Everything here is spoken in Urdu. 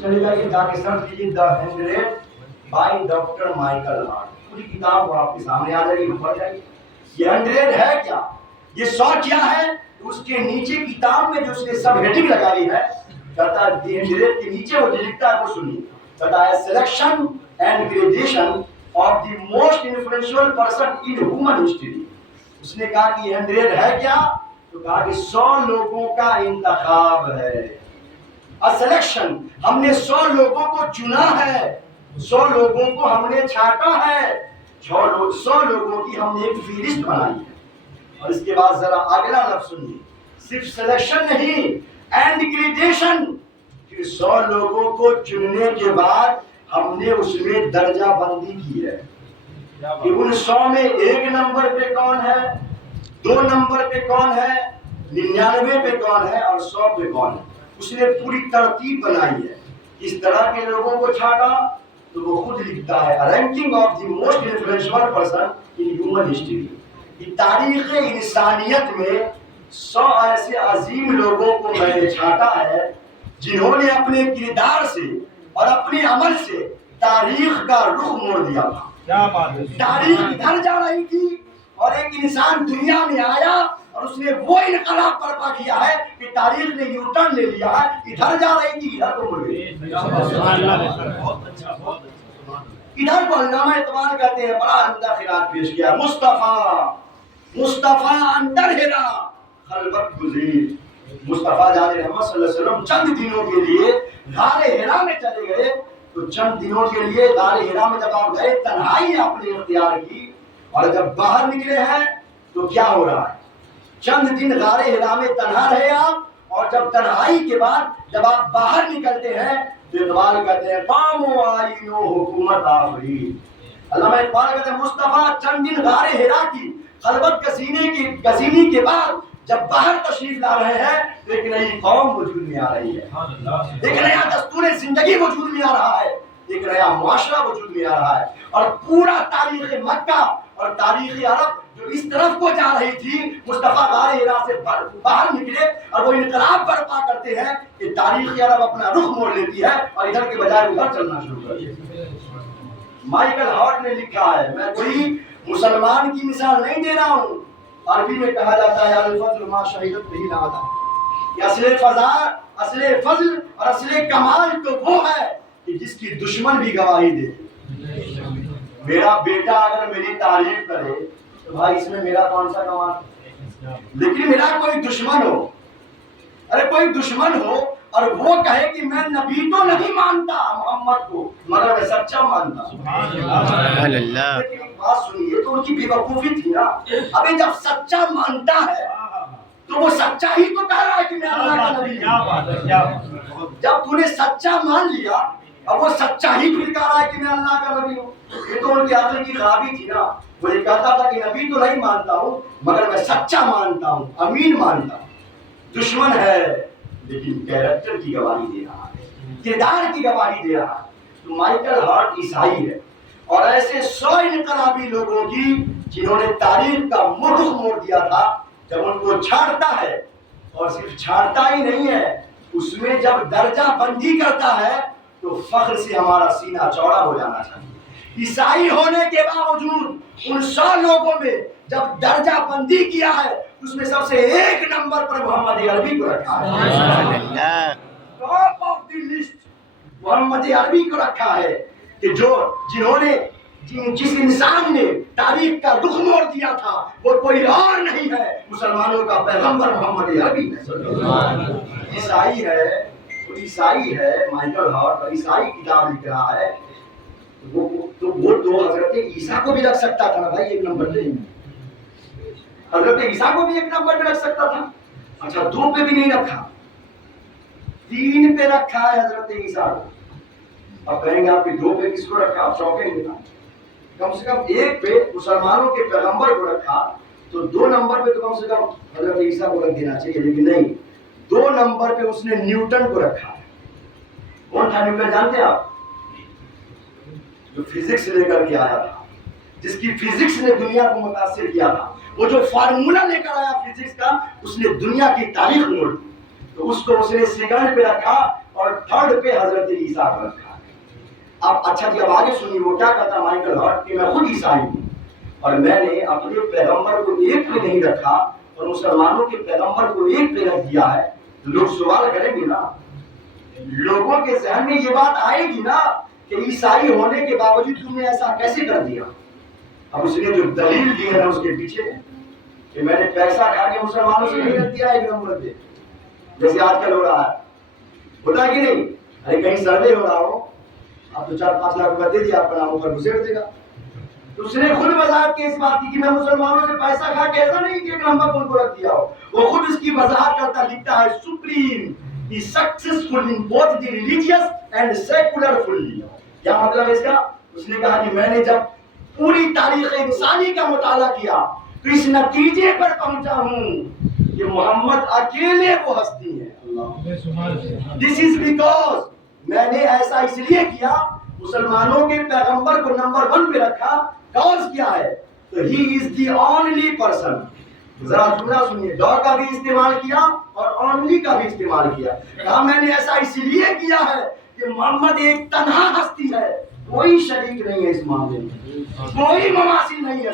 چلے جائیے جا کے سرچ کیجیے دا 100 بائی ڈاکٹر مائیکل ہارٹ، پوری کتاب وہ آپ کے سامنے آ جائے گی، پڑھ جائیے یہ 100 ہے کیا، یہ 100 کیا ہے۔ اس کے نیچے کتاب میں جو اس نے سب ہیڈنگ لگائی ہے، کہتا ہے دی 100 کے نیچے وہ جو لکھتا ہے وہ سنیے، کہتا ہے selection and gradation of the most influential person in human history. اس نے کہا کہ یہ 100 ہے کیا، تو کہا کہ 100 لوگوں کا انتخاب ہے، سلیکشن، ہم نے 100 لوگوں کو چنا ہے، 100 لوگوں کو ہم نے چھانٹا ہے، 100 لوگوں کی ہم نے ایک فہرست بنائی ہے۔ اور اس کے بعد ذرا اگلا لفظ سنیے، صرف سلیکشن نہیں اینڈ گریڈیشن، پھر 100 لوگوں کو چننے کے بعد ہم نے اس میں درجہ بندی کی ہے کہ ان 100 میں 1 نمبر پہ کون ہے، 2 نمبر پہ کون ہے، 99 پہ کون ہے اور 100 پہ کون ہے۔ اس نے پوری ترتیب بنائی ہے، اس طرح کے لوگوں کو چھانٹا تو وہ خود لکھتا ہے ranking of the most influential person in human history. تاریخ انسانیت میں 100 ایسے عظیم لوگوں کو میں نے چھانٹا ہے جنہوں نے اپنے کردار سے اور اپنے عمل سے تاریخ کا رخ موڑ دیا تھا۔ تاریخ ادھر جا رہی تھی اور ایک انسان دنیا میں آیا اور اس نے وہ انقلاب برپا کیا ہے کہ تاریخ نے یو ٹرن لے لیا ہے، ادھر جا رہی تھی ادھر کو مڑ گئی۔ ادھر کو علامہ اقبال کہتے ہیں بڑا عمدہ خیرات پیش کیا، مصطفیٰ اندر ہرا خلوت گزیر۔ مصطفیٰ جان محمد صلی اللہ علیہ وسلم چند دنوں کے لیے غار ہرا میں چلے گئے، تو چند دنوں کے لیے غار ہرا میں جب آپ گئے تنہائی آپ نے اختیار کی، اور جب باہر نکلے ہیں تو کیا ہو رہا ہے، چند دن غار ہرا میں تنہا رہے آپ، اور جب تنہائی کے بعد جب آپ باہر نکلتے ہیں تو اقبال کہتے ہیں قام و آئین و حکومت آفری۔ علامہ اقبال کہتے ہیں مصطفیٰ چند دن غار ہرا کی خلوت گزینی کے بعد جب باہر تشریف لا رہے ہیں تو ایک نئی قوم وجود میں آ رہی ہے، ایک نیا دستور زندگی وجود میں آ رہا ہے، ایک نیا معاشرہ وجود میں آ رہا ہے، اور پورا تاریخ مکہ اور تاریخ عرب جو اس طرف کو جا رہی تھی، مصطفیٰ غار ہرا سے باہر نکلے اور وہ انقلاب برپا کرتے ہیں کہ تاریخ عرب اپنا رخ موڑ لیتی ہے اور ادھر کے بجائے ادھر چلنا شروع کر دیتی ہے۔ مائیکل ہارٹ نے لکھا ہے، میں کوئی مسلمان کی مثال نہیں دے رہا ہوں، عربی میں کہا جاتا ہے الفضل ما شہدت به الاعداء، کہ اصل فضل اور اصل کمال تو وہ ہے کہ جس کی دشمن بھی گواہی دے۔ میرا بیٹا اگر میری تعریف کرے تو بھائی اس میں میرا کون سا کمال، لیکن میرا کوئی دشمن ہو، ارے کوئی دشمن ہو اور وہ کہے کہ میں نبی تو نہیں مانتا محمد کو مگر میں سچا مانتا ہوں، لیکن ایک بات سنیے تو ان کی بے وقوفی تھی نا، ابھی جب سچا مانتا ہے تو وہ سچا ہی تو کہہ رہا ہے کہ میں اللہ کا نبی ہوں۔ جب تو نے سچا مان لیا اب وہ سچا ہی پھر کہہ رہا ہے کہ میں اللہ کا نبی ہوں، یہ تو ان کی عقل کی خرابی تھی نا۔ وہ یہ کہتا تھا کہ نبی تو نہیں مانتا ہوں مگر میں سچا مانتا ہوں، امین مانتا ہوں، دشمن ہے لیکن کیریکٹر کی گواہی دے رہا ہے، کردار کی گواہی دے رہا ہے۔ تو مائیکل ہارٹ عیسائی ہے، اور ایسے 100 انقلابی لوگوں کی جنہوں نے تاریخ کا رخ موڑ دیا تھا، جب ان کو چھاڑتا ہے، اور صرف چھاڑتا ہی نہیں ہے، اس میں جب درجہ بندی کرتا ہے تو فخر سے ہمارا سینہ چوڑا ہو جانا چاہیے۔ عیسائی ہونے کے باوجود ان 100 لوگوں میں جب درجہ بندی کیا ہے اس میں سب سے 1 نمبر پر محمد عربی کو رکھا ہے، ٹاپ آف دی لسٹ محمد عربی کو رکھا ہے، کہ جنہوں نے جس انسان نے تاریخ کا رخ موڑ دیا تھا وہ کوئی اور نہیں ہے، مسلمانوں کا پیغمبر محمد عربی ہے۔ عیسائی ہے، وہ عیسائی ہے مائیکل ہارٹ، اور عیسائی کتاب لکھ رہا ہے، وہ تو حضرت عیسیٰ کو بھی رکھ سکتا تھا بھائی 1 نمبر پہ، حضرت عیسیٰ کو بھی 1 نمبر پہ رکھ سکتا تھا۔ اچھا 2 پہ بھی نہیں رکھا، 3 پہ رکھا ہے حضرت عیسیٰ کو۔ اب کہیں گے آپ کہ 2 پہ کس کو رکھا، آپ چونکیں گے نا، کم سے کم 1 پہ مسلمانوں کے پیغمبر کو رکھا، تو 2 نمبر پہ تو کم سے کم حضرت عیسیٰ کو رکھ دینا چاہیے، لیکن نہیں، 2 نمبر پہ اس نے نیوٹن کو رکھا ہے۔ کون تھا نیوٹن جانتے ہیں آپ؟ جو فزکس لے کر کے آیا تھا، جس کی فزکس نے دنیا کو متاثر کیا تھا، وہ جو فارمولا لے کر آیا فزکس کا، اس نے دنیا کی تاریخ موڑ دی، تو اس کو اس نے سیکنڈ پہ رکھا اور تھرڈ پہ حضرت عیسیٰ کو رکھا ہے۔ اب اچھا جی اب آگے سنیے وہ کیا کہتا ہے مائیکل ہارٹ کہ میں خود عیسائی ہوں اور میں نے اپنے پیغمبر کو ایک پہ نہیں رکھا اور مسلمانوں کے پیغمبر کو ایک پہ رکھ دیا ہے، لوگ سوال کریں گے نا، لوگوں کے ذہن میں یہ بات آئے گی نا کہ عیسائی ہونے کے باوجود تم نے ایسا کیسے کر دیا؟ اب اس نے جو دلیل دی ہے نا اس کے پیچھے کہ میں نے پیسہ کھا کے مسلمانوں سے نہیں رکھ دیا ایک نمبر پہ، جیسے آج کل ہو رہا ہے، ہوتا ہے کہ نہیں؟ ارے کہیں سروے ہو رہا ہو، اب تو 4-5 لاکھ روپیہ دے دیا آپ کا نام اوپر گزر دے گا، تو اس نے خود وضاحت کی اس بات کی کہ میں مسلمانوں سے پیسہ کھا کے ایسا نہیں کہ ایک نمبر پر ان کو رکھ دیا ہو، وہ خود اس کی وضاحت کرتا لکھتا ہے supreme the successful in both the religious and secular fully. کیا مطلب ہے اس کا؟ اس نے کہا کہ میں نے جب پوری تاریخ انسانی کا مطالعہ کیا تو اس نتیجے پر پہنچا ہوں کہ محمد اکیلے وہ ہستی ہیں۔ دس از بیکاز میں نے ایسا اس لیے کیا، مسلمانوں کے پیغمبر کو نمبر 1 پہ رکھا، کاز کیا ہے تو ہی از دی اونلی پرسن۔ ذرا جملہ سنیے، ڈا کا بھی استعمال کیا اور اونلی کا بھی استعمال کیا، کہا میں نے ایسا اس لیے کیا ہے کہ محمد ایک تنہا ہستی ہے، کوئی شریک نہیں ہے اس معاملے میں، کوئی مماثل نہیں ہے۔